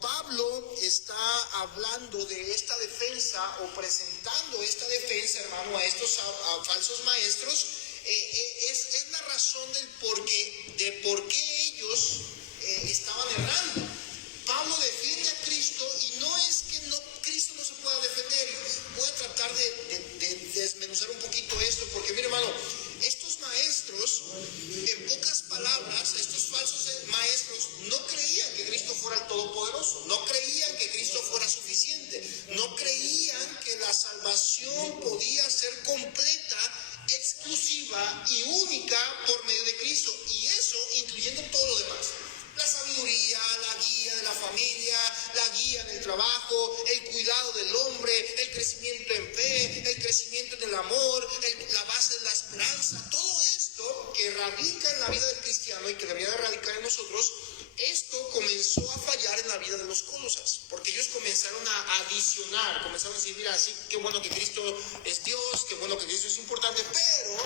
Pablo está hablando de esta defensa o presentando esta defensa, hermano, a estos falsos maestros. Es la razón de por qué ellos estaban errando. Pablo defiende a Cristo y no es que Cristo no se pueda defender. Voy a tratar de desmenuzar un poquito esto, porque mire, hermano, estos maestros, en pocas palabras, estos falsos maestros no creían que Cristo fuera el Todopoderoso, no creían que Cristo fuera suficiente, no creían que la salvación podía ser completa, exclusiva y única por medio de Cristo, y eso incluyendo todo lo demás: la sabiduría, la guía de la familia, la guía en el trabajo, el cuidado del hombre, el crecimiento en fe, el crecimiento en el amor, la base de la esperanza. Todo esto que radica en la vida del cristiano y que debería de radicar en nosotros, esto comenzó a fallar en la vida de los Colosas, porque ellos comenzaron a adicionar, comenzaron a decir: mira, sí, qué bueno que Cristo es Dios, qué bueno que Cristo es importante, pero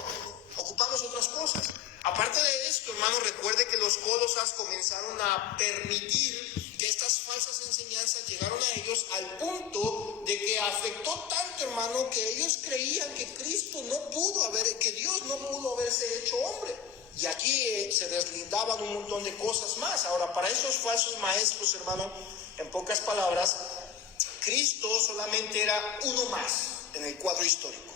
ocupamos otras cosas. Aparte de esto, hermano, recuerde que los Colosas comenzaron a permitir que estas falsas enseñanzas llegaron a ellos al punto de que afectó tanto, hermano, que ellos creían que que Dios no pudo haberse hecho hombre. Y aquí se deslindaban un montón de cosas más. Ahora, para esos falsos maestros, hermano, en pocas palabras, Cristo solamente era uno más en el cuadro histórico.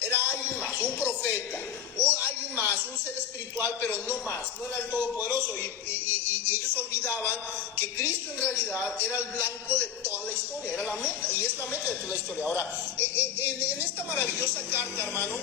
Era alguien más, un profeta, o alguien más, un ser espiritual, pero no más, no era el Todopoderoso. Y ellos olvidaban que Cristo en realidad era el blanco de toda la historia, era la meta, y es la meta de toda la historia. Ahora, en esta maravillosa carta, hermano,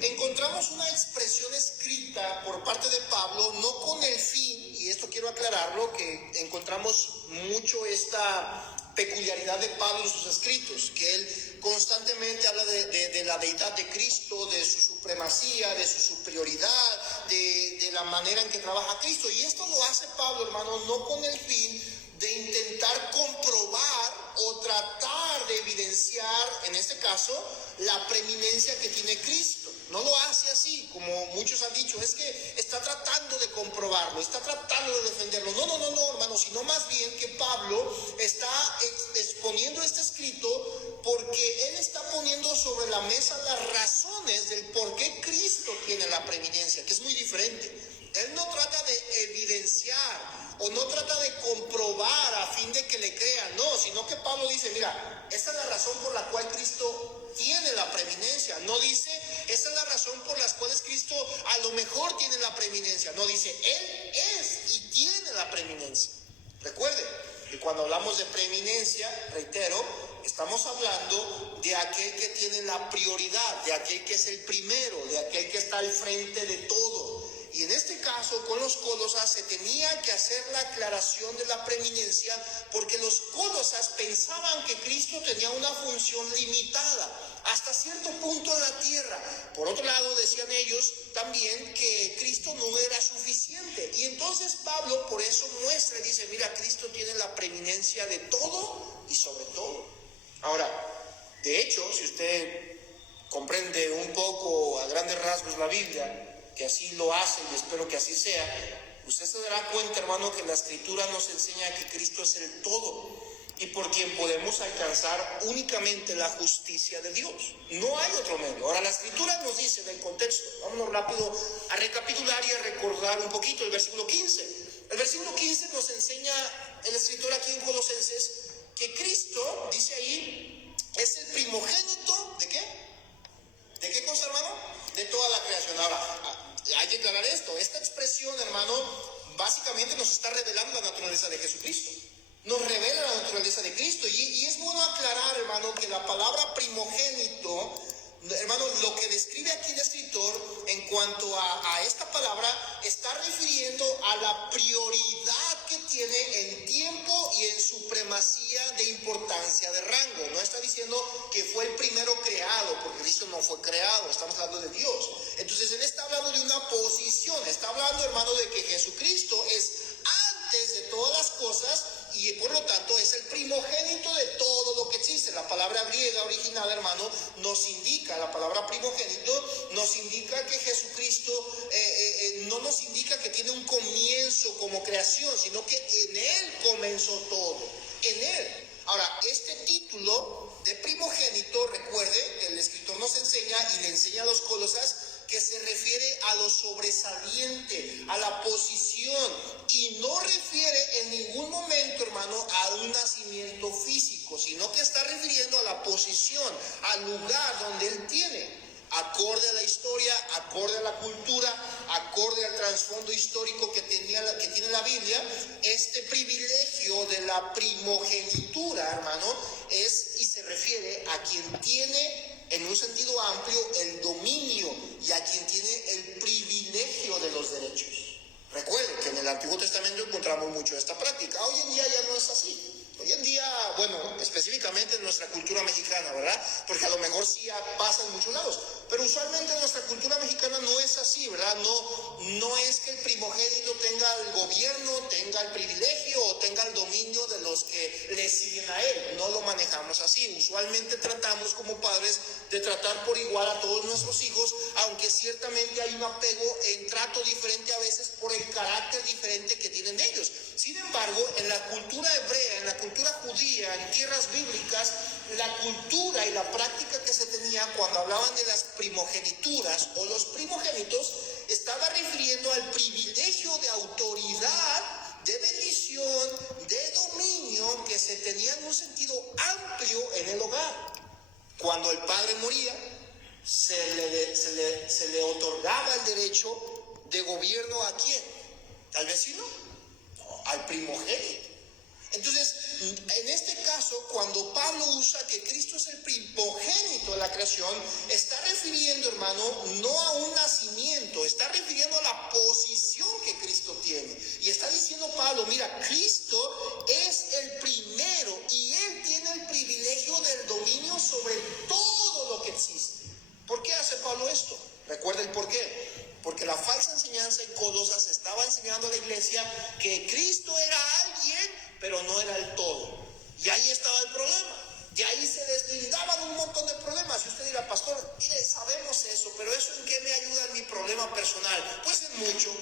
encontramos una expresión escrita por parte de Pablo, no con el fin, y esto quiero aclararlo, que encontramos mucho esta peculiaridad de Pablo en sus escritos, que él constantemente habla de la deidad de Cristo, de su supremacía, de su superioridad, de la manera en que trabaja Cristo. Y esto lo hace Pablo, hermano, no con el fin de intentar comprobar o tratar de evidenciar, en este caso, la preeminencia que tiene Cristo. No lo hace así, como muchos han dicho, es que está tratando de comprobarlo, está tratando de defenderlo. No, hermano, sino más bien que Pablo está exponiendo este escrito porque él está poniendo sobre la mesa las razones del por qué Cristo tiene la preeminencia, que es muy diferente. Él no trata de evidenciar o no trata de comprobar a fin de que le crean, no, sino que Pablo dice: mira, esta es la razón por la cual Cristo tiene la preeminencia. No dice: esta es la razón por las cuales Cristo a lo mejor tiene la preeminencia. No, dice: Él es y tiene la preeminencia. Recuerden que cuando hablamos de preeminencia, reitero, estamos hablando de aquel que tiene la prioridad, de aquel que es el primero, de aquel que está al frente de todo. Y en este caso, con los Colosas se tenía que hacer la aclaración de la preeminencia, porque los Colosas pensaban que Cristo tenía una función limitada hasta cierto punto en la tierra. Por otro lado, decían ellos también que Cristo no era suficiente. Y entonces Pablo por eso muestra y dice: mira, Cristo tiene la preeminencia de todo y sobre todo. Ahora, de hecho, si usted comprende un poco a grandes rasgos la Biblia, que así lo hace y espero que así sea, usted se dará cuenta, hermano, que la Escritura nos enseña que Cristo es el todo y por quien podemos alcanzar únicamente la justicia de Dios. No hay otro medio. Ahora, la Escritura nos dice en el contexto, vámonos rápido a recapitular y a recordar un poquito el versículo 15. El versículo 15 nos enseña el escritor aquí en Colosenses que Cristo, dice ahí, es el primogénito ¿de qué? ¿De qué cosa, hermano? De toda la creación. Ahora, hay que aclarar esto. Esta expresión, hermano, básicamente nos está revelando la naturaleza de Jesucristo. Nos revela la naturaleza de Cristo. Y es bueno aclarar, hermano, que la palabra primogénito, hermano, lo que describe aquí el escritor en cuanto a esta palabra, está refiriendo a la prioridad que tiene en tiempo y en supremacía de importancia de rango. No está diciendo que fue el primero creado, porque Cristo no fue creado, estamos hablando de Dios. Entonces él está hablando de una posición, está hablando, hermano, de que Jesucristo es antes de todas las cosas y por lo tanto es el primogénito de todo lo que existe. La palabra griega original, hermano, nos indica, la palabra primogénito nos indica que Jesucristo no nos indica que tiene un comienzo como creación, sino que en él comenzó todo, en Él. Ahora, este título de primogénito, recuerde, el escritor nos enseña y le enseña a los Colosas que se refiere a lo sobresaliente, a la posición, y no refiere en ningún momento, hermano, a un nacimiento físico, sino que está refiriendo a la posición, al lugar donde Él tiene. Acorde a la historia, acorde a la cultura, acorde al trasfondo histórico que tiene la Biblia, este privilegio de la primogenitura, hermano, es y se refiere a quien tiene en un sentido amplio el dominio y a quien tiene el privilegio de los derechos. Recuerden que en el Antiguo Testamento encontramos mucho de esta práctica. Hoy en día ya no es así. Hoy en día, bueno, específicamente en nuestra cultura mexicana, ¿verdad? Porque a lo mejor sí pasa en muchos lados, pero usualmente en nuestra cultura mexicana no es así, ¿verdad? No es que el primogénito tenga el gobierno, tenga el privilegio o tenga el dominio de los que le siguen a él. No lo manejamos así. Usualmente tratamos como padres de tratar por igual a todos nuestros hijos, aunque ciertamente hay un apego en trato diferente a veces por el carácter diferente que tienen ellos. Sin embargo, en la cultura hebrea, en la cultura judía, en tierras bíblicas, la cultura y la práctica que se tenía cuando hablaban de las primogenituras o los primogénitos estaba refiriendo al privilegio de autoridad, de bendición, de dominio que se tenía en un sentido amplio en el hogar. Cuando el padre moría, se le otorgaba el derecho de gobierno ¿a quién? ¿Al vecino? No, al primogénito. Entonces, en este caso, cuando Pablo usa que Cristo es el primogénito de la creación, está refiriendo, hermano, no a un nacimiento, está refiriendo a la posición que Cristo tiene. Y está diciendo Pablo, mira, Cristo es el primero y Él tiene el privilegio del dominio sobre todo lo que existe. ¿Por qué hace Pablo esto? Recuerda el por qué. Porque la falsa enseñanza en Colosas estaba enseñando a la iglesia que Cristo era alguien, pero no era el todo. Y ahí estaba el problema. De ahí se deslindaban un montón de problemas. Y usted dirá, pastor, mire, sabemos eso, pero ¿eso en qué me ayuda en mi problema personal? Pues en mucho.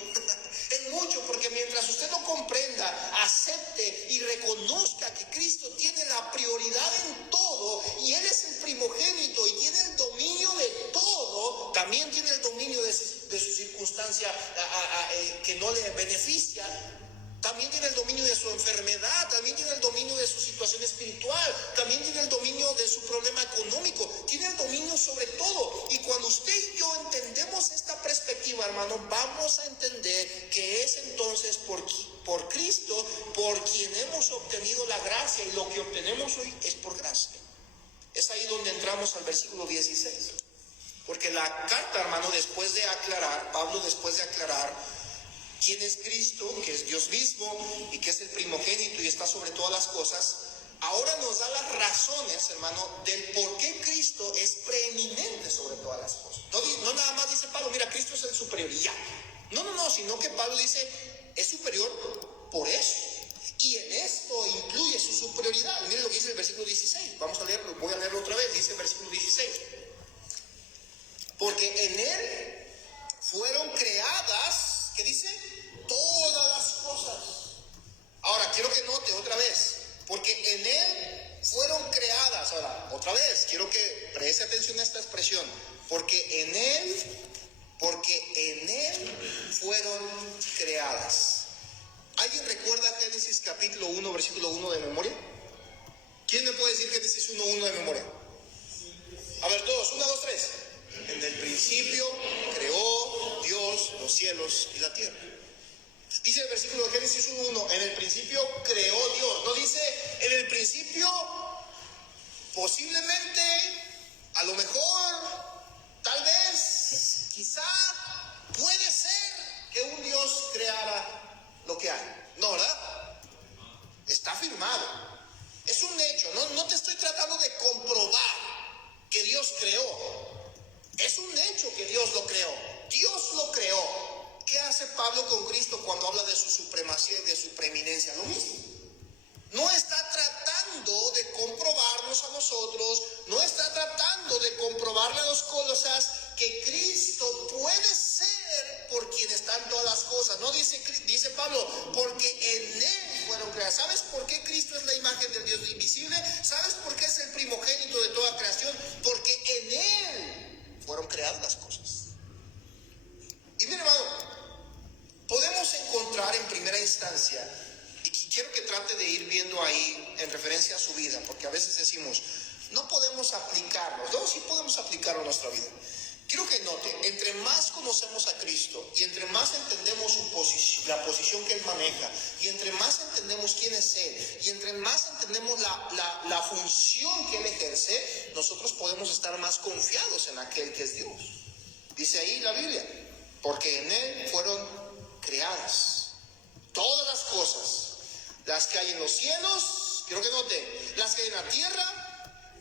En mucho, porque mientras usted no comprenda, acepte y reconozca que Cristo tiene la prioridad en todo, y Él es el primogénito y tiene el dominio de todo, también tiene el dominio de su circunstancia que no le beneficia, también tiene el dominio de su enfermedad, también tiene el dominio de su situación espiritual, también tiene el dominio de su problema económico, tiene el dominio sobre todo. Y cuando usted y yo entendemos esta perspectiva, hermano, vamos a entender que es entonces por Cristo por quien hemos obtenido la gracia, y lo que obtenemos hoy es por gracia. Es ahí donde entramos al versículo 16. Porque la carta, hermano, Pablo después de aclarar quién es Cristo, que es Dios mismo y que es el primogénito y está sobre todas las cosas, ahora nos da las razones, hermano, del por qué Cristo es preeminente sobre todas las cosas. No nada más dice Pablo, mira, Cristo es el superior y ya. No, sino que Pablo dice, es superior por eso. Y en esto incluye su superioridad. Miren lo que dice el versículo 16. Vamos a leerlo, voy a leerlo otra vez. Dice el versículo 16. Porque en Él fueron creadas, ¿qué dice? Todas las cosas. Ahora, quiero que note otra vez, porque en Él fueron creadas. Ahora, otra vez, quiero que preste atención a esta expresión. Porque en Él fueron creadas. ¿Alguien recuerda Génesis capítulo 1, versículo 1 de memoria? ¿Quién me puede decir Génesis 1:1 de memoria? A ver, todos, 1, 2, 3. En el principio creó Dios los cielos y la tierra. Dice el versículo de Génesis 1:1, en el principio creó Dios. No dice, en el principio, posiblemente, a lo mejor, tal vez, quizá, puede ser que un Dios creara lo que hay. No, ¿verdad? Está firmado. Es un hecho. No te estoy tratando de comprobar que Dios creó. Es un hecho que Dios lo creó. Dios lo creó. ¿Qué hace Pablo con Cristo cuando habla de su supremacía y de su preeminencia? Lo mismo. No está tratando de comprobarnos a nosotros, no está tratando de comprobarle a los Colosas que Cristo puede ser por quien están todas las cosas. No dice Pablo, porque en Él fueron creadas, ¿Sabes por qué Cristo es la imagen del Dios invisible? ¿Sabes por qué es el primogénito de toda creación? Porque en Él fueron creadas las cosas. Y mira, hermano, podemos encontrar en primera instancia, y quiero que trate de ir viendo ahí en referencia a su vida, porque a veces decimos, no podemos aplicarlo. No, sí podemos aplicarlo a nuestra vida. Quiero que note, entre más conocemos a Cristo y entre más entendemos su posición, la posición que Él maneja, y entre más entendemos quién es Él, y entre más entendemos la función que Él ejerce, nosotros podemos estar más confiados en aquel que es Dios. Dice ahí la Biblia, porque en Él fueron creadas todas las cosas, las que hay en los cielos, quiero que note, las que hay en la tierra,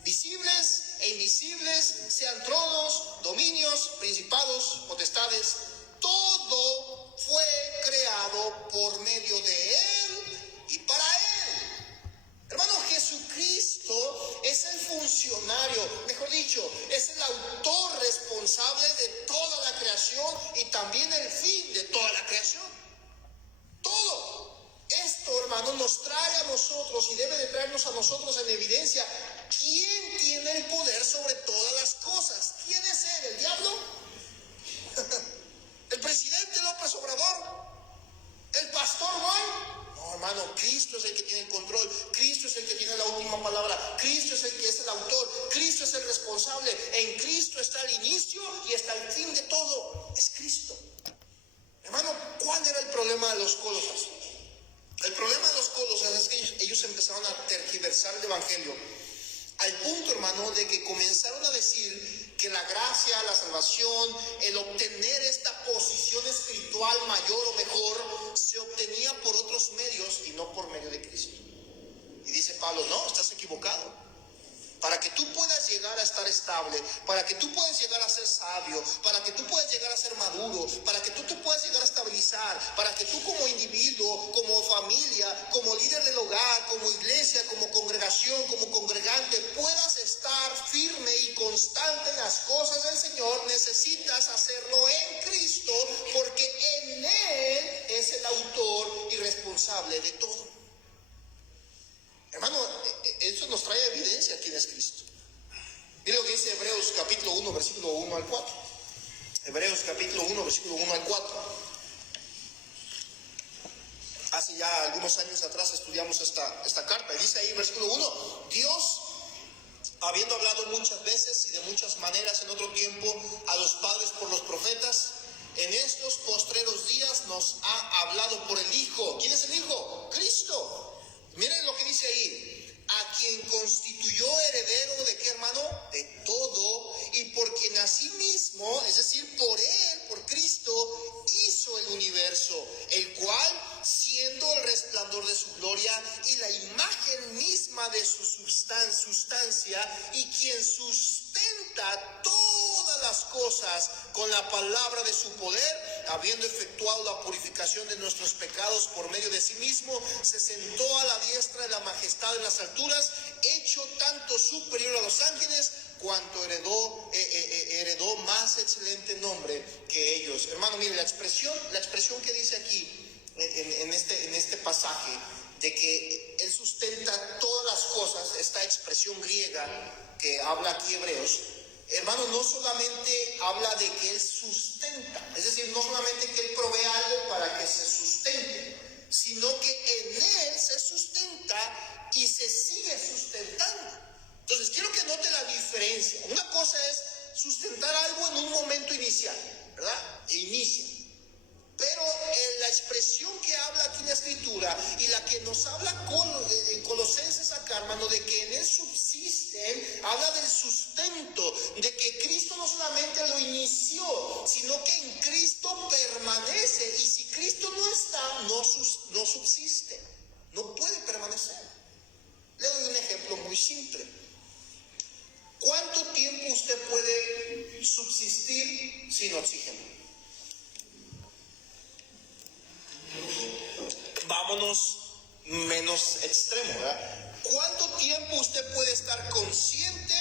visibles e invisibles, sean tronos, dominios, principados, potestades, todo fue creado por medio de Él y para Él. Hermano, Jesucristo es el funcionario, mejor dicho, es el autor responsable de toda la creación y también el fin de toda la creación. Todo. Esto, hermano, nos trae a nosotros y debe de traernos a nosotros en evidencia quién tiene el poder sobre todas las cosas. ¿Quién es Él? ¿El diablo? ¿El presidente López Obrador? ¿El pastor Juan? No, hermano, Cristo es el que tiene el control. Cristo es el que tiene la última palabra. Cristo es el que es el autor. Cristo es el responsable. En Cristo está el inicio y está el fin de todo. Es Cristo. Hermano, ¿cuál era el problema de los Colosas? El problema de los Colosas es que ellos empezaron a tergiversar el evangelio al punto, hermano, de que comenzaron a decir que la gracia, la salvación, el obtener esta posición espiritual mayor o mejor se obtenía por otros medios y no por medio de Cristo. Y dice Pablo, no, estás equivocado. Para que tú puedas llegar a estar estable, para que tú puedas llegar a ser sabio, para que tú puedas llegar a ser maduro, para que tú te puedas llegar a estabilizar, para que tú como individuo, como familia, como líder del hogar, como iglesia, como congregación, como congregante, puedas estar firme y constante en las cosas del Señor, necesitas hacerlo en Cristo, porque en Él es el autor y responsable de todo. Hermano, eso nos trae evidencia quién es Cristo. Mira lo que dice Hebreos capítulo 1, versículo 1 al 4. Hebreos capítulo 1, versículo 1 al 4. Hace ya algunos años atrás estudiamos esta carta. Y dice ahí, versículo 1, Dios, habiendo hablado muchas veces y de muchas maneras en otro tiempo a los padres por los profetas, en estos postreros días nos ha hablado por el Hijo. ¿Quién es el Hijo? Cristo. Miren lo que dice ahí, a quien constituyó heredero de qué, hermano, de todo, y por quien asimismo, es decir, por Él, por Cristo, hizo el universo, el cual, siendo el resplandor de su gloria y la imagen misma de su sustancia, y quien sustenta todas las cosas con la palabra de su poder, habiendo efectuado la purificación de nuestros pecados por medio de sí mismo, se sentó a la diestra de la majestad en las alturas, hecho tanto superior a los ángeles, cuanto heredó más excelente nombre que ellos. Hermano, mire, la expresión que dice aquí en este pasaje, de que Él sustenta todas las cosas, esta expresión griega que habla aquí Hebreos, hermano, no solamente habla de que Él sustenta, es decir, no solamente que Él provee algo para que se sustente, sino que en Él se sustenta y se sigue sustentando. Entonces, quiero que note la diferencia. Una cosa es sustentar algo en un momento inicial, ¿verdad? E inicia. Pero la expresión que habla aquí en la Escritura y la que nos habla en Colosenses acá, hermano, de que en Él subsisten, habla del sustento, de que Cristo no solamente lo inició, sino que en Cristo permanece. Y si Cristo no está, no subsiste, no puede permanecer. Le doy un ejemplo muy simple. ¿Cuánto tiempo usted puede subsistir sin oxígeno? Vámonos menos extremo, ¿verdad? ¿Cuánto tiempo usted puede estar consciente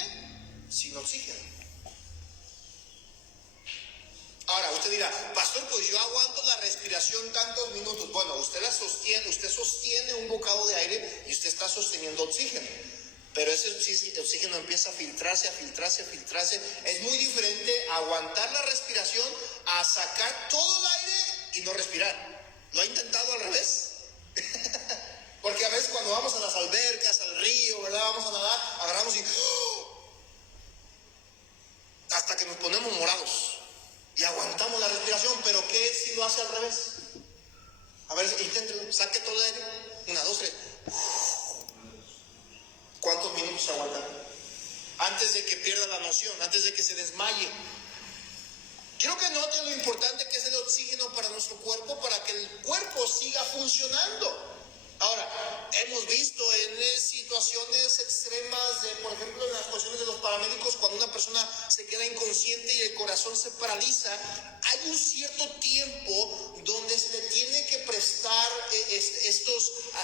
sin oxígeno? Ahora, usted dirá, pastor, pues yo aguanto la respiración tantos minutos. Bueno, usted sostiene un bocado de aire y usted está sosteniendo oxígeno. Pero ese oxígeno empieza a filtrarse. Es muy diferente aguantar la respiración a sacar todo el aire y no respirar. ¿Lo ha intentado al revés? Porque a veces cuando vamos a las albercas, al río, ¿verdad? Vamos a nadar, agarramos y hasta que nos ponemos morados y aguantamos la respiración. Pero ¿qué si lo hace al revés? A ver, inténtelo, saque todo el aire. 1, 2, 3. ¿Cuántos minutos aguantan? Antes de que pierda la noción, antes de que se desmaye. Quiero que noten lo importante que es el oxígeno para nuestro cuerpo, para que el cuerpo siga funcionando. Ahora, hemos visto en situaciones extremas, por ejemplo, en las cuestiones de los paramédicos, cuando una persona se queda inconsciente y el corazón se paraliza, hay un cierto tiempo donde se le tiene que prestar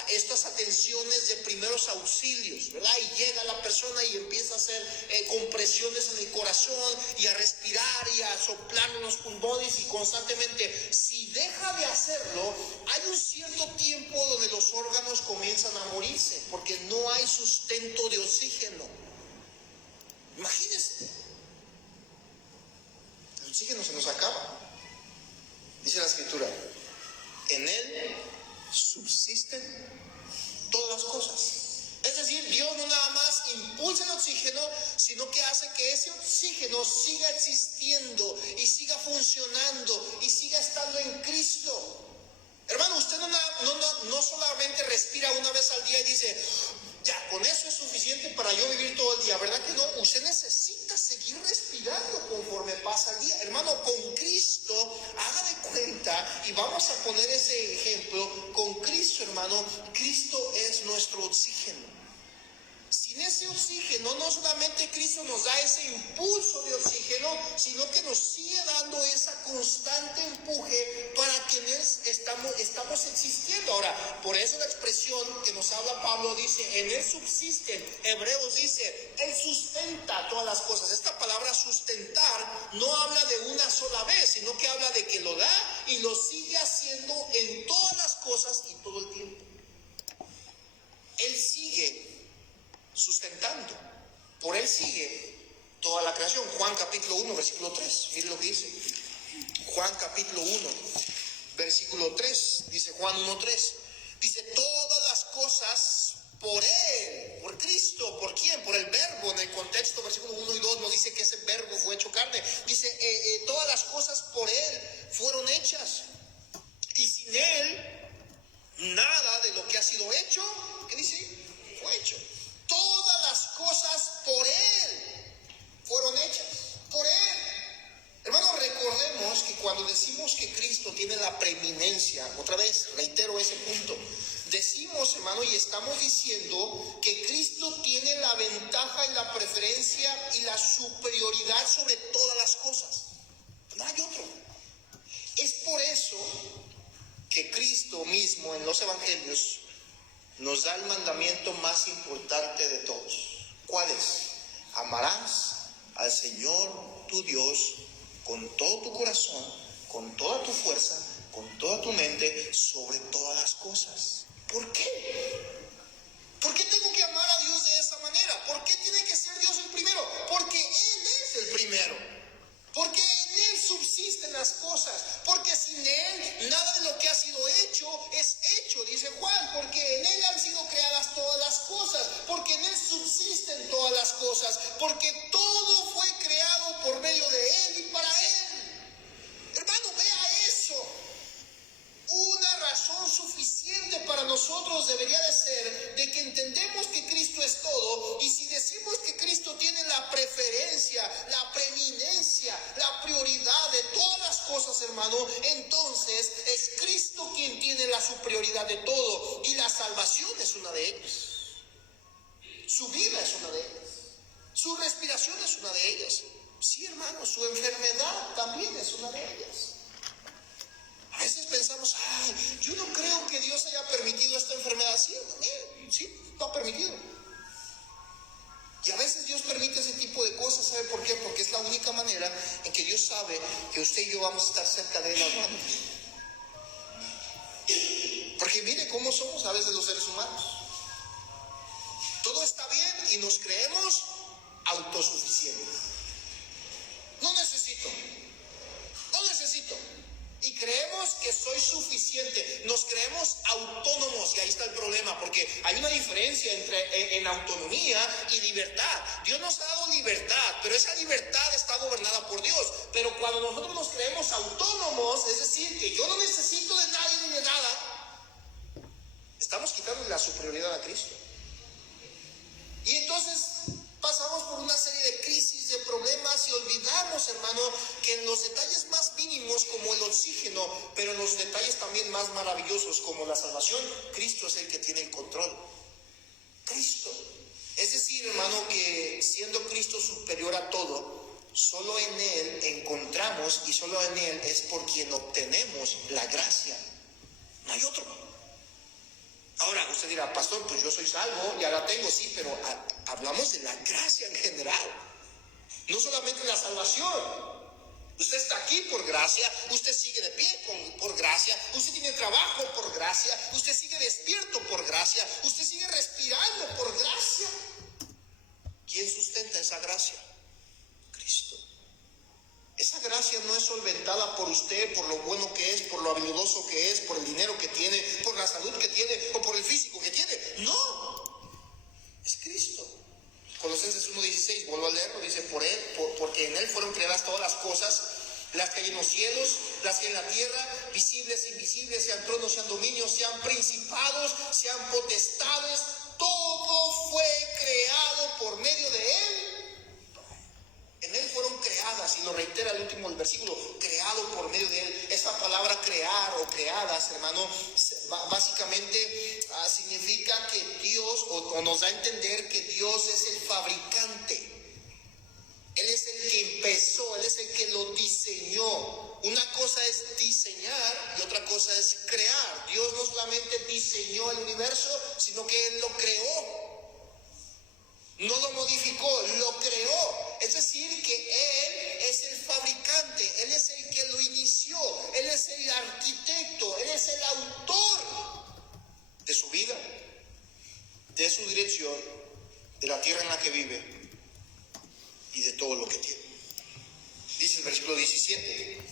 estas atenciones de primeros auxilios, ¿verdad? Y llega la persona y empieza a hacer compresiones en el corazón y a respirar y a soplar en los pulmones y constantemente. Si deja de hacerlo, hay un cierto tiempo donde los órganos comienzan a morirse porque no hay sustento de oxígeno. Imagínense, el oxígeno se nos acaba. Dice la escritura, en él subsisten todas las cosas. Es decir, Dios no nada más impulsa el oxígeno, sino que hace que ese oxígeno siga existiendo y siga funcionando y siga estando en Cristo. Hermano, usted no solamente respira una vez al día y dice, ya, con eso es suficiente para yo vivir todo el día. ¿Verdad que no? Usted necesita seguir respirando conforme pasa el día. Hermano, con Cristo, haga de cuenta, y vamos a poner ese ejemplo, con Cristo, hermano, Cristo es nuestro oxígeno. Sin ese oxígeno, no solamente Cristo nos da ese impulso de oxígeno, sino que nos sigue dando esa constante empuje para que en él estamos existiendo. Ahora, por eso la expresión que nos habla Pablo dice, en él subsisten. Hebreos dice, él sustenta todas las cosas. Esta palabra sustentar no habla de una sola vez, sino que habla de que lo da y lo sigue haciendo en todas las cosas y todo el tiempo. Él sigue sustentando. Por él sigue toda la creación. Juan capítulo 1, versículo 3. Mire lo que dice. Juan capítulo 1, versículo 3. Dice Juan 1:3. Dice, todas las cosas por él, por Cristo. ¿Por quién? Por el verbo. En el contexto, versículo 1 y 2 nos dice que ese verbo fue hecho carne. Dice, todas las cosas por él fueron hechas. Y sin él, nada de lo que ha sido hecho, ¿qué dice? Fue hecho. Todas las cosas por él fueron hechas, por él. Hermano, recordemos que cuando decimos que Cristo tiene la preeminencia, otra vez reitero ese punto, decimos, hermano, y estamos diciendo que Cristo tiene la ventaja y la preferencia y la superioridad sobre todas las cosas. No hay otro. Es por eso que Cristo mismo en los evangelios nos da el mandamiento más importante de todos. ¿Cuál es? Amarás al Señor tu Dios con todo tu corazón, con toda tu fuerza, con toda tu mente, sobre todas las cosas. ¿Por qué? ¿Por qué tengo que amar a Dios de esa manera? ¿Por qué tiene que ser Dios el primero? Porque Él es el primero. Porque en él subsisten las cosas. Porque sin él nada de lo que ha sido hecho es hecho, dice Juan. Porque en él han sido creadas todas las cosas. Porque en él subsisten todas las cosas. Porque todo fue creado por medio de él y para él. Hermano, vea eso. Una razón suficiente para nosotros debería de ser de que entendemos que Cristo es todo, y si decimos que Cristo tiene la preferencia, la preeminencia, la prioridad de todas las cosas, hermano, entonces es Cristo quien tiene la superioridad de todo, y la salvación es una de ellas. Su vida es una de ellas. Su respiración es una de ellas. Sí, hermano, su enfermedad también es una de ellas. A veces pensamos, yo no creo que Dios haya permitido esta enfermedad. Sí, lo ha permitido. Y a veces Dios permite ese tipo de cosas, ¿sabe por qué? Porque es la única manera en que Dios sabe que usted y yo vamos a estar cerca de Él hablando. Porque mire cómo somos a veces los seres humanos. Todo está bien y nos creemos autosuficientes. No necesito. Y creemos que soy suficiente. Nos creemos autónomos. Y ahí está el problema, porque hay una diferencia en autonomía y libertad. Dios nos ha dado libertad, pero esa libertad está gobernada por Dios. Pero cuando nosotros nos creemos autónomos, es decir, que yo no necesito de nadie ni de nada, estamos quitando la superioridad a Cristo. Y entonces pasamos por una serie de crisis, de problemas, y olvidamos, hermano, que en los detalles más mínimos como el oxígeno, pero en los detalles también más maravillosos como la salvación, Cristo es el que tiene el control. Cristo. Es decir, hermano, que siendo Cristo superior a todo, solo en Él encontramos, y solo en Él es por quien obtenemos la gracia. No hay otro. Ahora, usted dirá, pastor, pues yo soy salvo, ya la tengo, sí, pero hablamos de la gracia en general, no solamente la salvación. Usted está aquí por gracia, usted sigue de pie por gracia, usted tiene trabajo por gracia, usted sigue despierto por gracia, usted sigue respirando por gracia. ¿Quién sustenta esa gracia? Cristo. Esa gracia no es solventada por usted, por lo bueno que es, por lo habilidoso que es, por el dinero que tiene, por la salud que tiene o por el físico que tiene. No, es Cristo. Colosenses 1:16, vuelvo a leerlo, dice, porque en Él fueron creadas todas las cosas, las que hay en los cielos, las que hay en la tierra, visibles, invisibles, sean tronos, sean dominios, sean principados, sean potestades, todo fue creado por medio de Él. En Él fueron creadas, y lo reitera el último del versículo, creado por medio de Él. Esta palabra crear o creadas, hermano, básicamente significa que Dios, o nos da a entender que Dios es el fabricante. Él es el que empezó, Él es el que lo diseñó. Una cosa es diseñar y otra cosa es crear. Dios no solamente diseñó el universo, sino que Él lo creó. No lo modificó, lo creó. Es decir, que Él es el fabricante, Él es el que lo inició, Él es el arquitecto, Él es el autor de su vida, de su dirección, de la tierra en la que vive y de todo lo que tiene. Dice el versículo 17.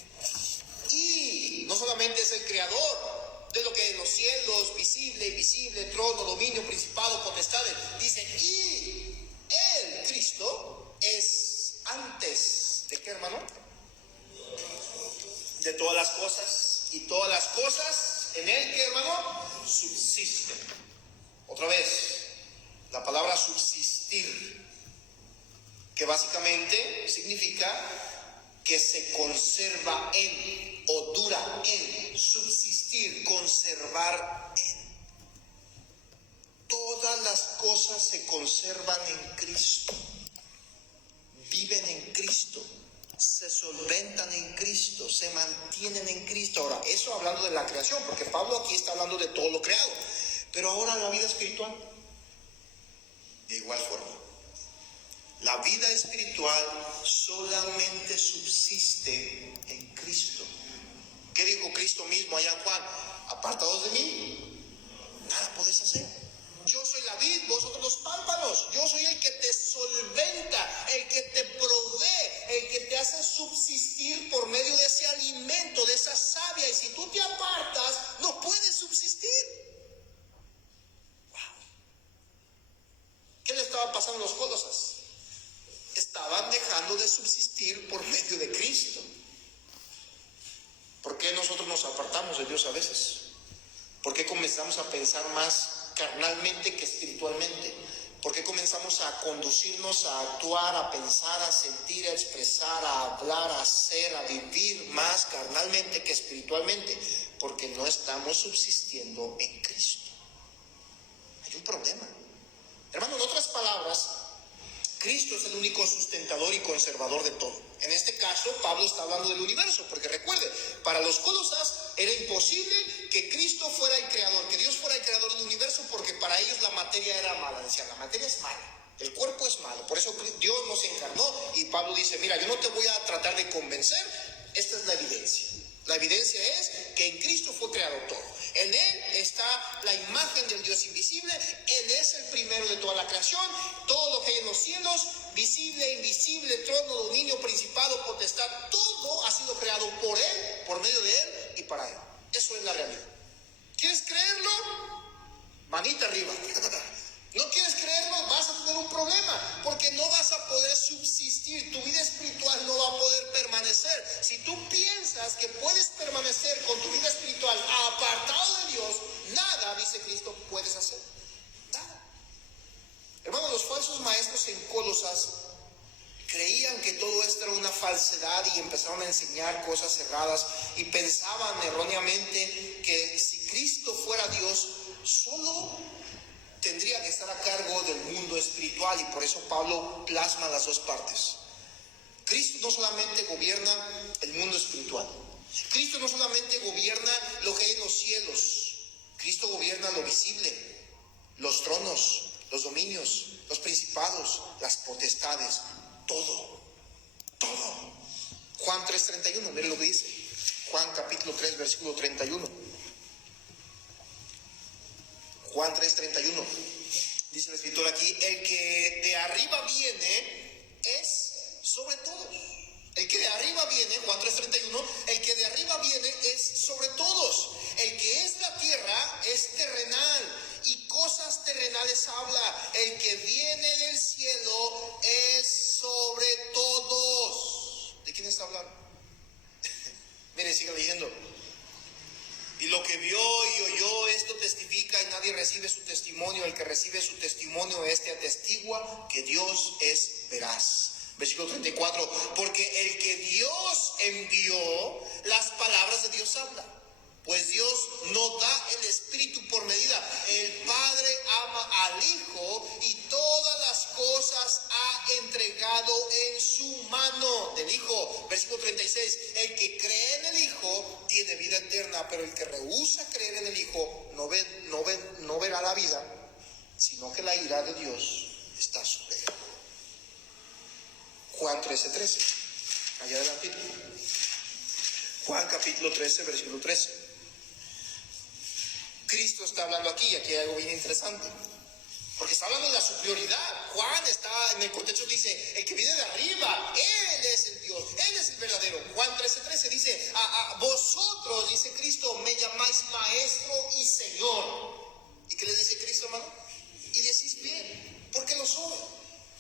Y no solamente es el creador de lo que es los cielos, visible, invisible, trono, dominio, principado, potestades. Dice, y Él, Cristo, es antes de qué, hermano? De todas las cosas. Y todas las cosas en Él, ¿qué, hermano? Subsisten. Otra vez, la palabra subsistir, que básicamente significa que se conserva en o dura en. Subsistir, conservar en. Todas las cosas se conservan en Cristo, viven en Cristo, se solventan en Cristo, se mantienen en Cristo. Ahora, eso hablando de la creación, porque Pablo aquí está hablando de todo lo creado. Pero ahora la vida espiritual, de igual forma. La vida espiritual solamente subsiste en Cristo. ¿Qué dijo Cristo mismo allá en Juan? Apartados de mí, nada podéis hacer. Yo soy la vid, vosotros los pámpanos. Yo soy el que te solventa, el que te provee, el que te hace subsistir por medio de ese alimento, de esa savia. Y si tú te apartas, no puedes subsistir. Wow. ¿Qué le estaba pasando a los Colosas? Estaban dejando de subsistir por medio de Cristo. ¿Por qué nosotros nos apartamos de Dios a veces? ¿Por qué comenzamos a pensar más carnalmente que espiritualmente? ¿Por qué comenzamos a conducirnos, a actuar, a pensar, a sentir, a expresar, a hablar, a hacer, a vivir más carnalmente que espiritualmente? Porque no estamos subsistiendo en Cristo. Hay un problema. Hermano, en otras palabras, Cristo es el único sustentador y conservador de todo. En este caso, Pablo está hablando del universo, porque recuerde, para los Colosas era imposible que Cristo fuera el creador, que Dios fuera el creador del universo, porque para ellos la materia era mala. Decían, la materia es mala. El cuerpo es malo, por eso Dios nos encarnó y Pablo dice, mira, yo no te voy a tratar de convencer, esta es la evidencia. La evidencia es que en Cristo fue creado todo. En Él está la imagen del Dios invisible, Él es el primero de toda la creación, todo lo que hay en los cielos, visible, invisible, trono, dominio, principado, potestad, todo ha sido creado por Él, por medio de Él y para Él. Eso es la realidad. ¿Quieres creerlo? Manita arriba. ¿No quieres creerlo? Vas a tener un problema, porque no vas a poder subsistir, tu vida espiritual no va a poder permanecer. Si tú piensas que puedes permanecer con tu vida espiritual apartado de Dios, nada, dice Cristo, puedes hacer. Nada. Hermanos, los falsos maestros en Colosas creían que todo esto era una falsedad y empezaron a enseñar cosas erradas y pensaban erróneamente que si Cristo fuera Dios, solo tendría que estar a cargo del mundo espiritual, y por eso Pablo plasma las dos partes. Cristo no solamente gobierna el mundo espiritual, Cristo no solamente gobierna lo que hay en los cielos, Cristo gobierna lo visible, los tronos, los dominios, los principados, las potestades, todo. Juan 3:31, miren lo que dice. Juan capítulo 3, versículo 31. Juan 3:31, dice el escritor aquí, el que de arriba viene es sobre todos. El que de arriba viene, Juan 3:31, el que de arriba viene es sobre todos. El que es la tierra es terrenal y cosas terrenales habla. El que viene del cielo es sobre todos. ¿De quién está hablando? Mire, sigue leyendo. Y lo que vio y oyó, esto testifica, y nadie recibe su testimonio. El que recibe su testimonio, este atestigua que Dios es veraz. Versículo 34, porque el que Dios envió, las palabras de Dios habla. Pues Dios no da el Espíritu por medida. El Padre ama al Hijo y todas las cosas ha entregado en su mano del Hijo. Versículo 36, el que cree en el Hijo tiene vida eterna, pero el que rehúsa creer en el Hijo no verá la vida, sino que la ira de Dios está sobre él. Juan 13:13, allá adelante. Juan capítulo 13, versículo 13. Cristo está hablando aquí hay algo bien interesante, porque está hablando de la superioridad. Juan está en el contexto, dice, el que viene de arriba, Él es el Dios, Él es el verdadero. Juan 13:13 dice, vosotros, dice Cristo, me llamáis maestro y Señor. ¿Y qué le dice Cristo, hermano? Y decís bien, porque lo soy.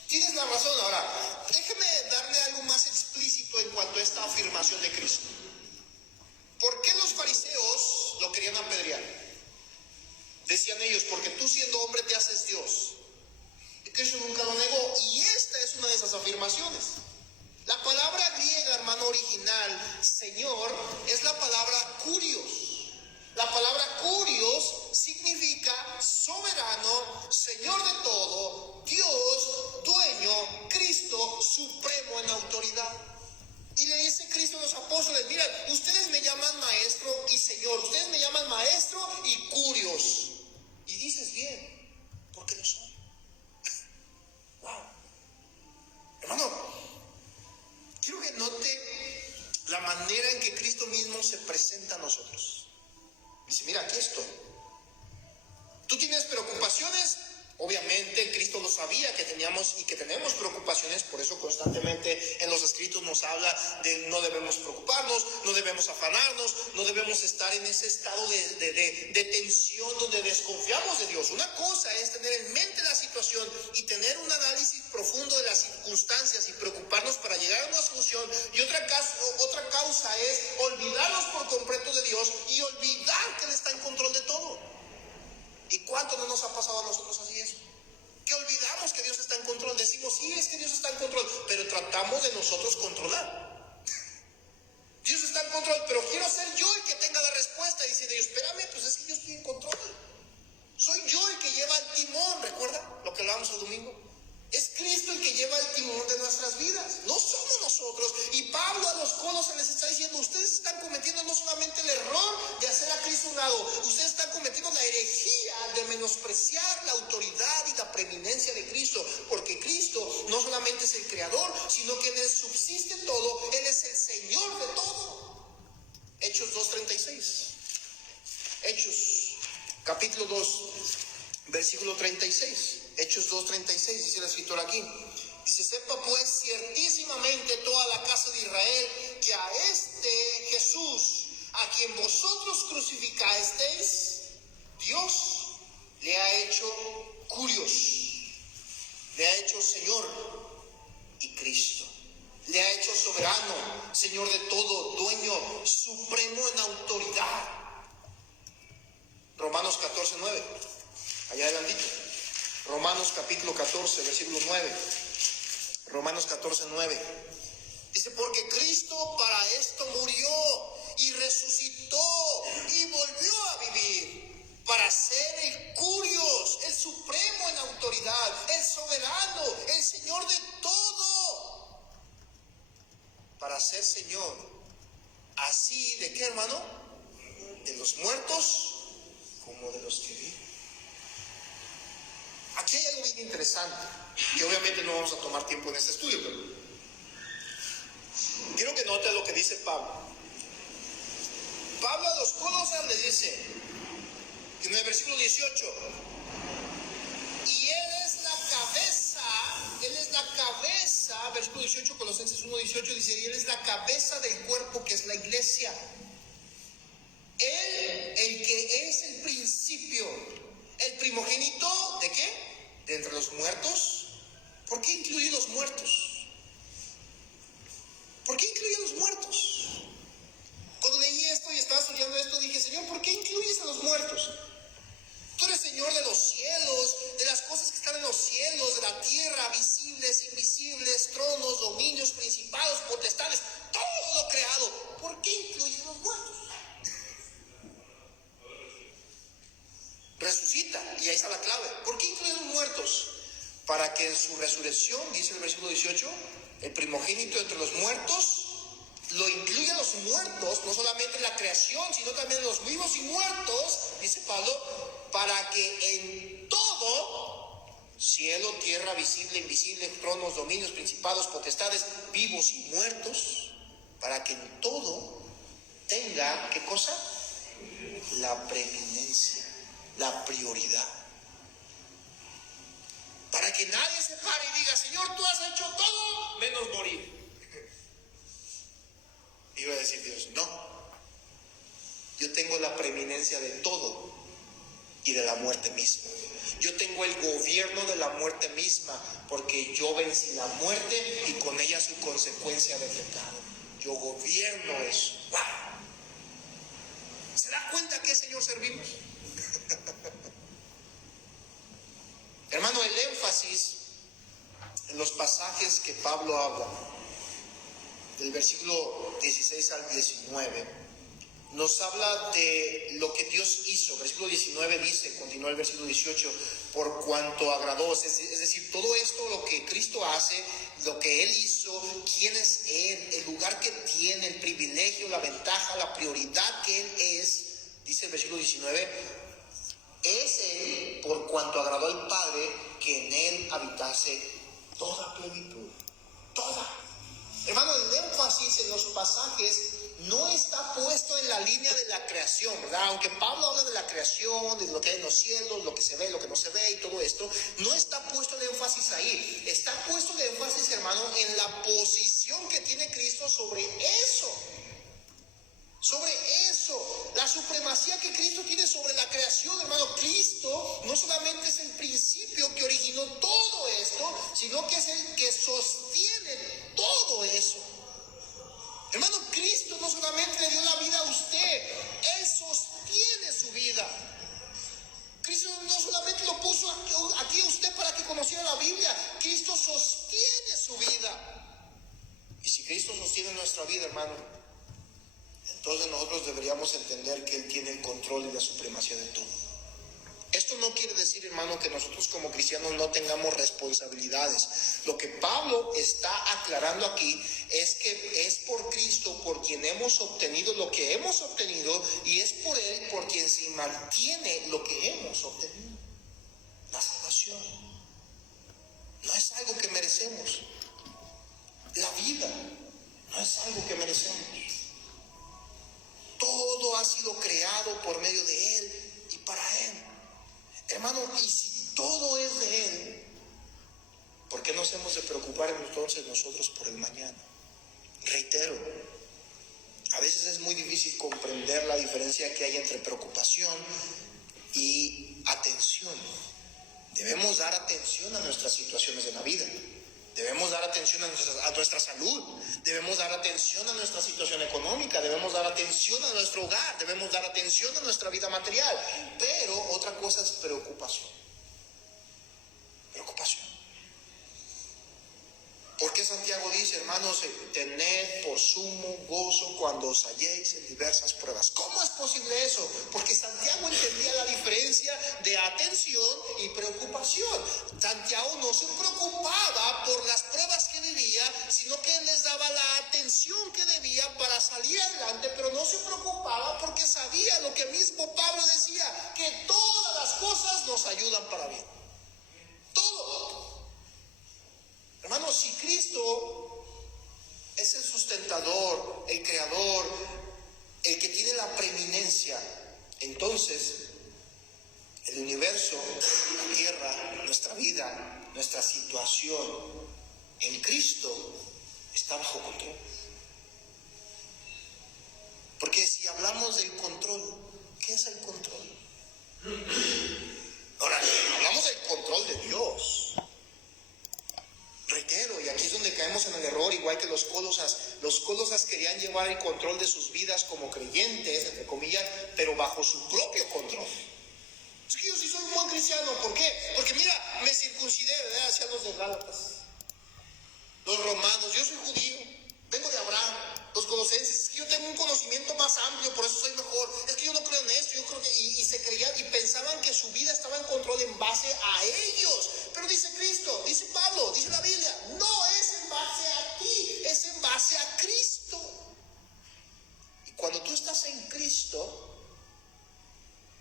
Tienes la razón. Ahora, déjeme darle algo más explícito en cuanto a esta afirmación de Cristo. ¿Por qué los fariseos lo querían apedrear? Decían ellos, porque tú siendo hombre te haces Dios. Y Cristo nunca lo negó. Y esta es una de esas afirmaciones. La palabra griega, hermano, original, Señor, es la palabra kurios. La palabra kurios significa soberano, Señor de todo, Dios, dueño, Cristo, supremo en autoridad. Y le dice Cristo a los apóstoles, mira, ustedes me llaman maestro y Señor, ustedes me llaman maestro y kurios. Y dices bien, porque lo soy. Wow. Hermano, quiero que note la manera en que Cristo mismo se presenta a nosotros. Dice, mira, aquí estoy. ¿Tú tienes preocupaciones? Obviamente Cristo lo sabía que teníamos y que tenemos preocupaciones, por eso constantemente en los escritos nos habla de no debemos preocuparnos, no debemos afanarnos, no debemos estar en ese estado de tensión donde desconfiamos de Dios. Una cosa es tener en mente la situación y tener un análisis profundo de las circunstancias y preocuparnos para llegar a una solución, y otra causa es olvidarnos por completo de Dios y olvidar que Él está en control de todo. ¿Y cuánto no nos ha pasado a nosotros así eso? Que olvidamos que Dios está en control. Decimos, sí, es que Dios está en control, pero tratamos de nosotros controlar. Dios está en control, pero quiero ser yo el que tenga la respuesta. Y dice Dios, espérame, pues es que yo estoy en control. Soy yo el que lleva el timón, ¿recuerda lo que hablábamos el domingo? Es Cristo el que lleva el timón de nuestras vidas, no somos nosotros. Y Pablo a los Colosas les está diciendo, ustedes están cometiendo no solamente el error de hacer a Cristo un lado, ustedes están cometiendo la herejía de menospreciar la autoridad y la preeminencia de Cristo, porque creador, sino que en Él subsiste todo. Él es el Señor de todo. Hechos 2:36. Hechos capítulo 2, versículo 36. Hechos 2:36, dice la escritura aquí. Dice: sepa pues ciertísimamente toda la casa de Israel que a este Jesús, a quien vosotros crucificasteis, Dios le ha hecho curios, le ha hecho Señor y Cristo, le ha hecho soberano, Señor de todo, dueño supremo en autoridad. Romanos 14:9, allá adelantito. Romanos capítulo 14, versículo 9. Romanos 14:9. Dice: porque Cristo para esto murió y resucitó y volvió a vivir, para ser el curios, el supremo en autoridad, el soberano, el Señor de todo. Para ser Señor, así de qué, hermano, de los muertos como de los que viven. Aquí hay algo bien interesante, que obviamente no vamos a tomar tiempo en este estudio, pero quiero que note lo que dice Pablo. Pablo a los Colosenses le dice, en el versículo 18, y Él es la cabeza, versículo 18, Colosenses 1:18, dice: y Él es la cabeza del cuerpo, que es la iglesia. Él, el que es el principio, el primogénito, ¿de qué? De entre los muertos. ¿Por qué incluye los muertos? ¿Por qué incluye a los muertos? Cuando leí esto y estaba estudiando esto, dije: Señor, ¿por qué incluyes a los muertos? Tú eres Señor de los cielos, de las cosas que están en los cielos, de la tierra, visibles, invisibles, tronos, dominios, principados, potestades, todo lo creado. ¿Por qué incluyes a los muertos? Resucita, y ahí está la clave. ¿Por qué incluye a los muertos? Para que en su resurrección, dice el versículo 18, el primogénito entre los muertos, lo incluye a los muertos, no solamente en la creación, sino también en los vivos y muertos, dice Pablo, para que en todo, cielo, tierra, visible, invisible, tronos, dominios, principados, potestades, vivos y muertos, para que en todo tenga, ¿qué cosa? La preeminencia, la prioridad. Para que nadie se pare y diga: Señor, tú has hecho todo menos morir. Iba a decir Dios: no, yo tengo la preeminencia de todo y de la muerte misma. Yo tengo el gobierno de la muerte misma, porque yo vencí la muerte y con ella su consecuencia de pecado. Yo gobierno eso. ¡Wow! ¿Se da cuenta a qué Señor servimos? Hermano, el énfasis en los pasajes que Pablo habla, del versículo 16 al 19, nos habla de lo que Dios hizo. Versículo 19 dice, continúa el versículo 18, por cuanto agradó, es decir, todo esto, lo que Cristo hace, lo que Él hizo, quién es Él, el lugar que tiene, el privilegio, la ventaja, la prioridad que Él es, dice el versículo 19, es Él, por cuanto agradó al Padre, que en Él habitase toda plenitud, toda. Hermano, el énfasis en los pasajes no está puesto en la línea de la creación, ¿verdad? Aunque Pablo habla de la creación, de lo que hay en los cielos, lo que se ve, lo que no se ve y todo esto, no está puesto el énfasis ahí. Está puesto el énfasis, hermano, en la posición que tiene Cristo sobre eso. Sobre eso, la supremacía que Cristo tiene sobre la creación, hermano. Cristo no solamente es el principio que originó todo esto, sino que es el que sostiene todo eso. Hermano, Cristo no solamente le dio la vida a usted, Él sostiene su vida. Cristo no solamente lo puso aquí a usted para que conociera la Biblia, Cristo sostiene su vida. Y si Cristo sostiene nuestra vida, hermano, entonces nosotros deberíamos entender que Él tiene el control y la supremacía de todo. Esto no quiere decir, hermano, que nosotros como cristianos no tengamos responsabilidades. Lo que Pablo está aclarando aquí es que es por Cristo por quien hemos obtenido lo que hemos obtenido, y es por Él por quien se mantiene lo que hemos obtenido. La salvación no es algo que merecemos, no es algo que merecemos. Todo ha sido creado por medio de Él y para Él. Hermano, y si todo es de Él, ¿por qué nos hemos de preocupar entonces nosotros por el mañana? Reitero, a veces es muy difícil comprender la diferencia que hay entre preocupación y atención. Debemos dar atención a nuestras situaciones de la vida. Debemos dar atención a nuestra salud. Debemos dar atención a nuestra situación económica. Debemos dar atención a nuestro hogar. Debemos dar atención a nuestra vida material. Pero otra cosa es preocupación. Preocupación. Porque Santiago dice, hermanos, tened por sumo gozo cuando os halléis en diversas pruebas. ¿Cómo es posible eso? Porque Santiago entendía la diferencia de atención y preocupación. Santiago no se preocupaba por las pruebas que vivía, sino que él les daba la atención que debía para salir adelante, pero no se preocupaba porque sabía lo que mismo Pablo decía, que todas las cosas nos ayudan para bien. Todo. Hermanos, si Cristo es el sustentador, el creador, el que tiene la preeminencia, entonces el universo, la tierra, nuestra vida, nuestra situación en Cristo está bajo control. Porque si hablamos del control, ¿qué es el control? Ahora, hablamos del control de Dios. Reitero, y aquí es donde caemos en el error, igual que los Colosas. Los Colosas querían llevar el control de sus vidas como creyentes, entre comillas, pero bajo su propio control. Es que yo sí soy un buen cristiano, ¿por qué? Porque mira, me circuncidé, ¿verdad? Hacían los de Gálatas, los romanos, yo soy judío, vengo de Abraham, los colosenses, es que yo tengo un conocimiento más amplio, por eso soy mejor, es que yo no creo en esto, yo creo que, y se creían y pensaban que su vida estaba en control en base a ellos. Pero dice Cristo, dice Pablo, dice la Biblia, no es en base a ti, es en base a Cristo. Y cuando tú estás en Cristo,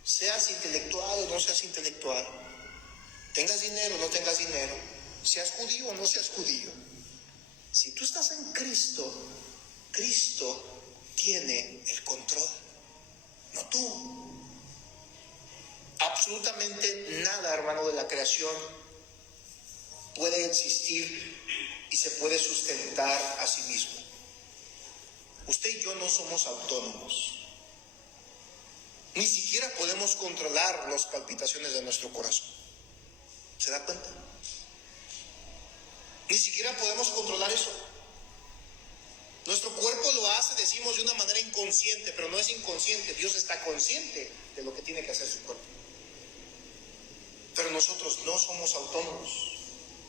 seas intelectual o no seas intelectual, tengas dinero o no tengas dinero, seas judío o no seas judío, si tú estás en Cristo, Cristo tiene el control, no tú. Absolutamente nada, hermano, de la creación puede existir y se puede sustentar a sí mismo. Usted y yo no somos autónomos. Ni siquiera podemos controlar las palpitaciones de nuestro corazón. ¿Se da cuenta? Ni siquiera podemos controlar eso. Nuestro cuerpo lo hace, decimos, de una manera inconsciente, pero no es inconsciente. Dios está consciente de lo que tiene que hacer su cuerpo. Pero nosotros no somos autónomos.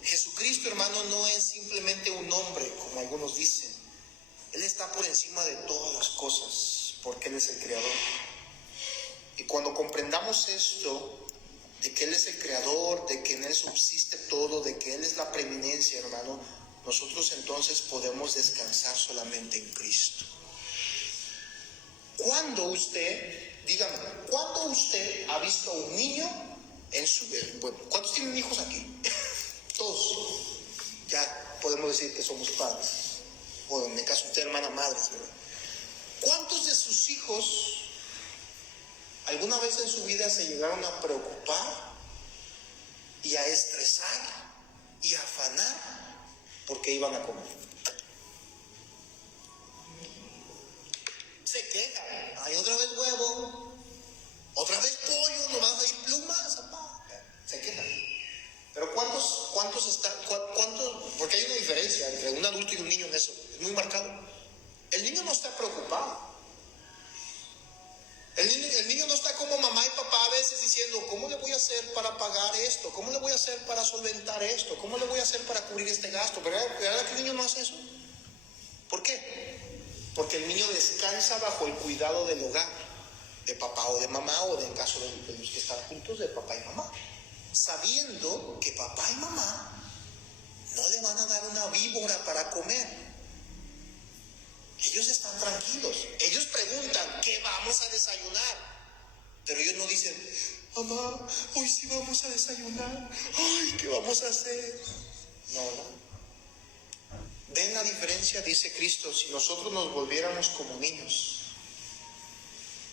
Jesucristo, hermano, no es simplemente un hombre, como algunos dicen. Él está por encima de todas las cosas, porque Él es el creador. Y cuando comprendamos esto, de que Él es el creador, de que en Él subsiste todo, de que Él es la preeminencia, hermano, nosotros entonces podemos descansar solamente en Cristo. ¿Cuándo usted, dígame, cuándo usted ha visto a un niño en su vida? Bueno, ¿cuántos tienen hijos aquí? Todos. Ya podemos decir que somos padres. O en el caso de usted, hermana, madres, ¿verdad? ¿Cuántos de sus hijos alguna vez en su vida se llegaron a preocupar y a estresar y a afanar porque iban a comer? Se quejan. Hay otra vez huevo, otra vez pollo, no van a ir plumas, papá. Se quejan. Pero ¿cuántos están? Porque hay una diferencia entre un adulto y un niño en eso, es muy marcado. El niño no está preocupado. El niño no está como mamá y papá a veces diciendo, ¿cómo le voy a hacer para pagar esto? ¿Cómo le voy a hacer para solventar esto? ¿Cómo le voy a hacer para cubrir este gasto? ¿Verdad que el niño no hace eso? ¿Por qué? Porque el niño descansa bajo el cuidado del hogar, de papá o de mamá, o en el caso de los que están juntos, de papá y mamá, sabiendo que papá y mamá no le van a dar una víbora para comer. Ellos están tranquilos. Ellos preguntan, ¿qué vamos a desayunar? Pero ellos no dicen, mamá, hoy sí vamos a desayunar. Ay, ¿qué vamos a hacer? No, ¿verdad? ¿Ven la diferencia? Dice Cristo, si nosotros nos volviéramos como niños,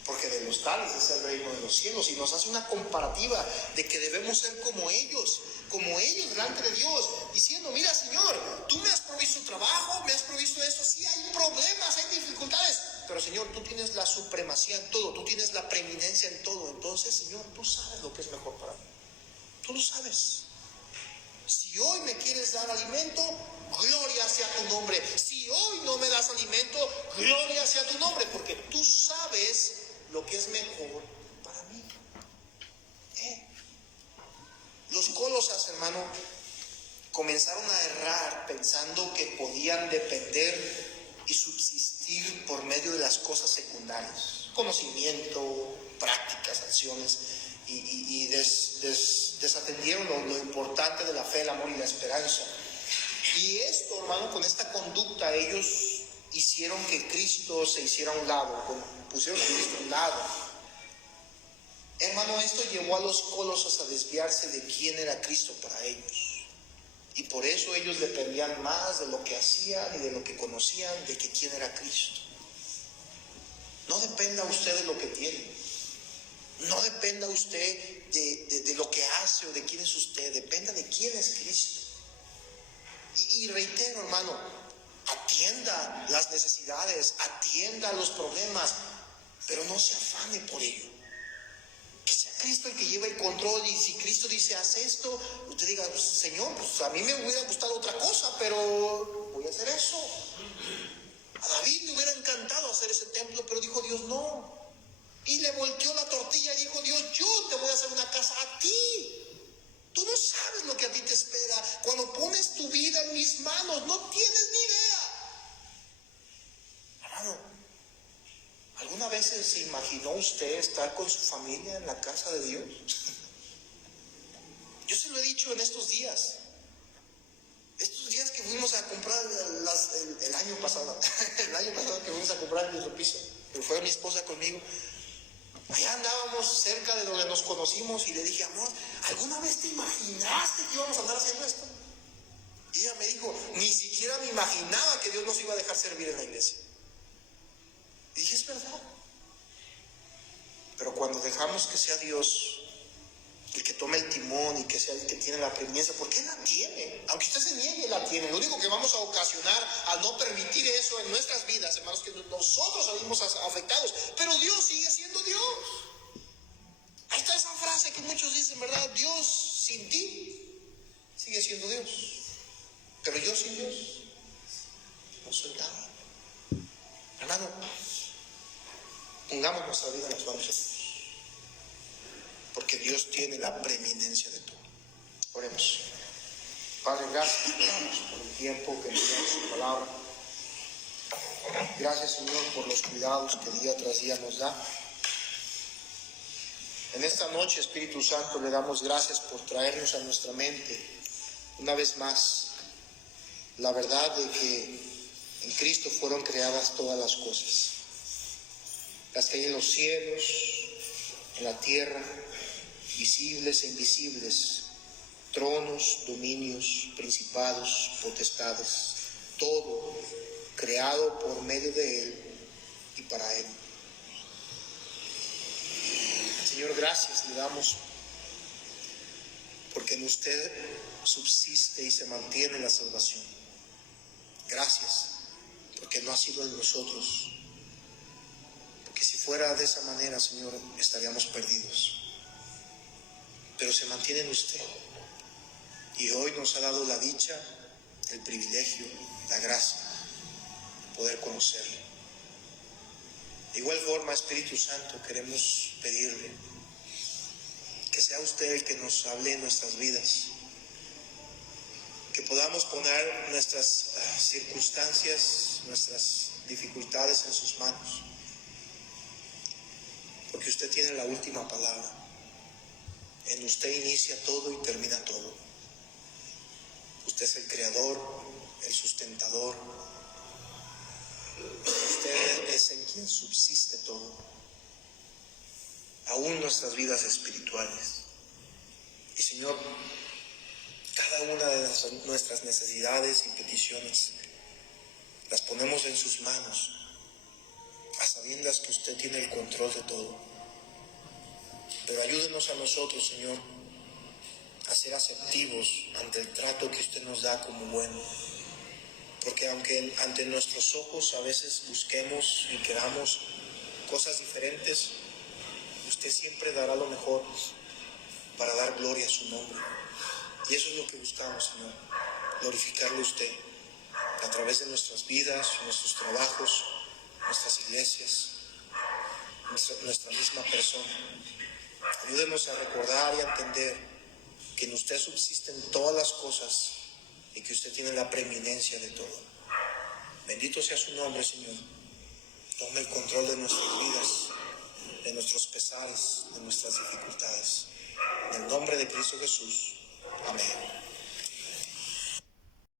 porque de los tales es el reino de los cielos, y nos hace una comparativa de que debemos ser como ellos delante de Dios, diciendo, mira Señor, tú me has provisto trabajo, me has provisto esto, sí hay problemas, hay dificultades, pero Señor, tú tienes la supremacía en todo, tú tienes la preeminencia en todo, entonces Señor, tú sabes lo que es mejor para mí, tú lo sabes. Si hoy me quieres dar alimento, gloria sea tu nombre. Si hoy no me das alimento, gloria sea tu nombre, porque tú sabes lo que es mejor para mí. Los Colosas, hermano, comenzaron a errar pensando que podían depender y subsistir por medio de las cosas secundarias, conocimiento, prácticas, acciones, y desatendieron lo importante de la fe, el amor y la esperanza. Y esto, hermano, con esta conducta ellos hicieron que Cristo se hiciera a un lado, pusieron a Cristo a un lado. Hermano, esto llevó a los Colosas a desviarse de quién era Cristo para ellos. Y por eso ellos dependían más de lo que hacían y de lo que conocían, de que quién era Cristo. No dependa usted de lo que tiene. No dependa usted de lo que hace o de quién es usted. Dependa de quién es Cristo. Y reitero, hermano, atienda las necesidades, atienda los problemas, pero no se afane por ello. Que sea Cristo el que lleve el control, y si Cristo dice haz esto, usted diga, pues, Señor, pues a mí me hubiera gustado otra cosa, pero voy a hacer eso. A David le hubiera encantado hacer ese templo, pero dijo Dios no. Y le volteó la tortilla y dijo Dios, yo te voy a hacer una casa a ti. Tú no sabes lo que a ti te espera. Cuando pones tu vida en mis manos, no tienes ni idea. Hermano, ¿alguna vez se imaginó usted estar con su familia en la casa de Dios? Yo se lo he dicho en estos días. Estos días que fuimos a comprar el año pasado, el año pasado que fuimos a comprar nuestro piso, que fue mi esposa conmigo. Allá andábamos cerca de donde nos conocimos y le dije, amor, ¿alguna vez te imaginaste que íbamos a andar haciendo esto? Y ella me dijo, ni siquiera me imaginaba que Dios nos iba a dejar servir en la iglesia. Y dije, es verdad. Pero cuando dejamos que sea Dios el que tome el timón y que sea el que tiene la preeminencia, porque Él la tiene, aunque usted se niegue, Él la tiene. Lo único que vamos a ocasionar al no permitir eso en nuestras vidas, hermanos, que nosotros salimos afectados, pero Dios sigue siendo Dios. Ahí está esa frase que muchos dicen, ¿verdad? Dios sin ti sigue siendo Dios, pero yo sin Dios no soy nada. Hermano, pongamos nuestra vida en las manos de Dios, porque Dios tiene la preeminencia de todo. Oremos. Padre, gracias por el tiempo que nos da su palabra. Gracias, Señor, por los cuidados que día tras día nos da. En esta noche, Espíritu Santo, le damos gracias por traernos a nuestra mente una vez más la verdad de que en Cristo fueron creadas todas las cosas, las que hay en los cielos, en la tierra, visibles e invisibles, tronos, dominios, principados, potestades, todo creado por medio de Él y para Él. Señor, gracias le damos porque en usted subsiste y se mantiene la salvación. Gracias porque no ha sido en nosotros, porque si fuera de esa manera, Señor, estaríamos perdidos. Pero se mantiene en usted, y hoy nos ha dado la dicha, el privilegio, la gracia de poder conocerle. De igual forma, Espíritu Santo, queremos pedirle que sea usted el que nos hable en nuestras vidas, que podamos poner nuestras circunstancias, nuestras dificultades en sus manos, porque usted tiene la última palabra. En usted inicia todo y termina todo. Usted es el creador, el sustentador. Usted es en quien subsiste todo, aún nuestras vidas espirituales. Y Señor, cada una de nuestras necesidades y peticiones Las ponemos en sus manos, a sabiendas que usted tiene el control de todo. Pero ayúdenos a nosotros, Señor, a ser asertivos ante el trato que usted nos da como bueno. Porque aunque ante nuestros ojos a veces busquemos y queramos cosas diferentes, usted siempre dará lo mejor para dar gloria a su nombre. Y eso es lo que buscamos, Señor, glorificarle a usted a través de nuestras vidas, nuestros trabajos, nuestras iglesias, nuestra misma persona. Ayúdenos a recordar y a entender que en usted subsisten todas las cosas y que usted tiene la preeminencia de todo. Bendito sea su nombre, Señor. Tome el control de nuestras vidas, de nuestros pesares, de nuestras dificultades. En el nombre de Cristo Jesús. Amén.